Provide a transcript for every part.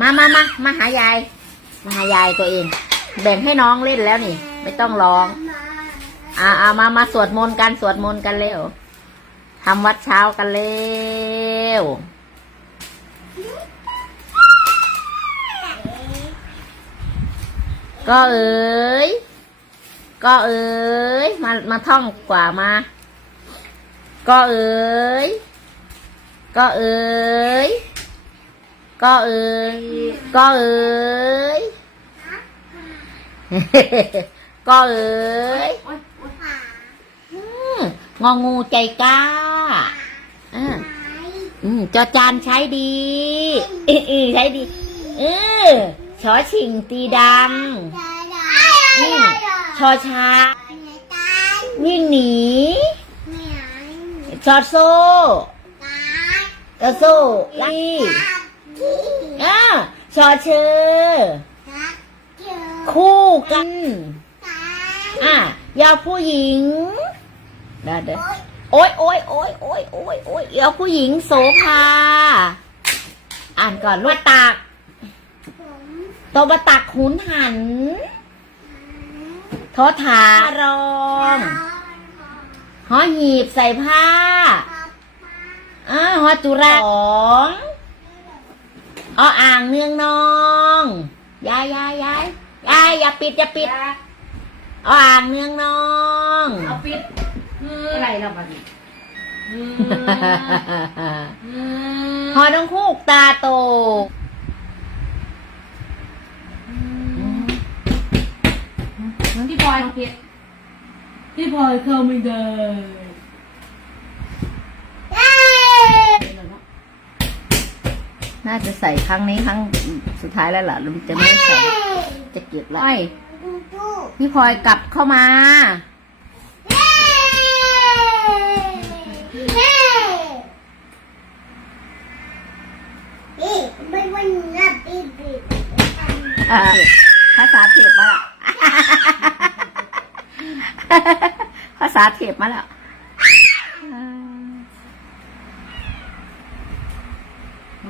มามามามาหายาย มาหายายตัวเอง แบ่งให้น้องเล่นแล้วนี่ ไม่ต้องร้อง อ่าอามามาสวดมนต์กันสวดมนต์กันเร็วทำวัดเช้ากันเร็วก็เอ๋ย ก็เอ๋ย มา มาท่องกว่ามา ก็เอ๋ย ก็เอ๋ย ก็เอ๋ยก็เอ๋ยก็เอ๋ยอืมงองูใจกล้าอ่าอืมจอจานใช้ดีเออเออใช้ดีเออชอชิงตีดังอืมชอช้างวิ่งหนีชอโซ่ชอโซ่ลี อ่าชอเชอคู่กันอะยาวผู้หญิงเด้อเด้อโอ้ยโอ้ยโอ้ยโอ้ยโอ้ยโอ้ยยาวผู้หญิงโสภาอ่านก่อนลูกตากตบตักหุนหันทอถารองหอหีบใส่ผ้าอ่าหอจุราสอง ออ่างเนืองนองยายยายยายยายอย่าปิดอย่าปิดออ่างเนืองนองเอาปิดอะไรเราบัดนี้หอน้องคูกตาโตพี่พลอยของเพชรพี่พลอยเข้าไม่ได้ น่าจะใส่ครั้งนี้ครั้งสุดท้ายแล้วล่ะลุงจะไม่ใส่จะเก็บแล้วพี่พลอยกลับเข้ามาภาษาเทปมาละภาษาเทปมาแล้ว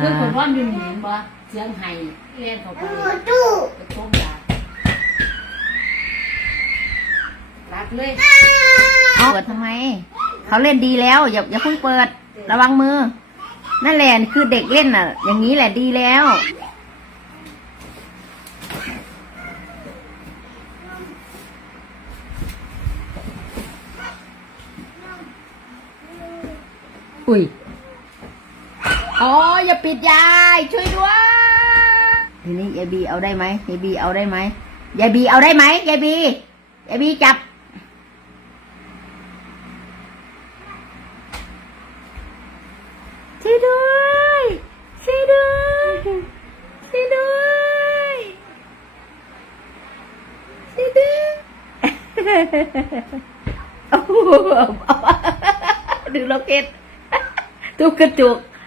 คือคนร้อนอยู่หนิงบ่เสียงไห้เล่นเขาไปไปชมยารักเลยเอาเปิดทำไม เขาเล่นดีแล้ว อย่าอย่าเพิ่งเปิด ระวังมือ นั่นแหละคือเด็กเล่นน่ะ อย่างนี้แหละดีแล้ว อุ้ย โอ๋ออย่าปิดยายช่วยด้วยทีนี้ยายบีเอาได้ไหมยายบีเอาได้ไหมยายบีเอาได้ไหมยายบียายบีจับช่วยด้วยช่วยด้วยช่วยด้วยช่วยด้วยโอ้โหดูโลเกตทุบกระจุก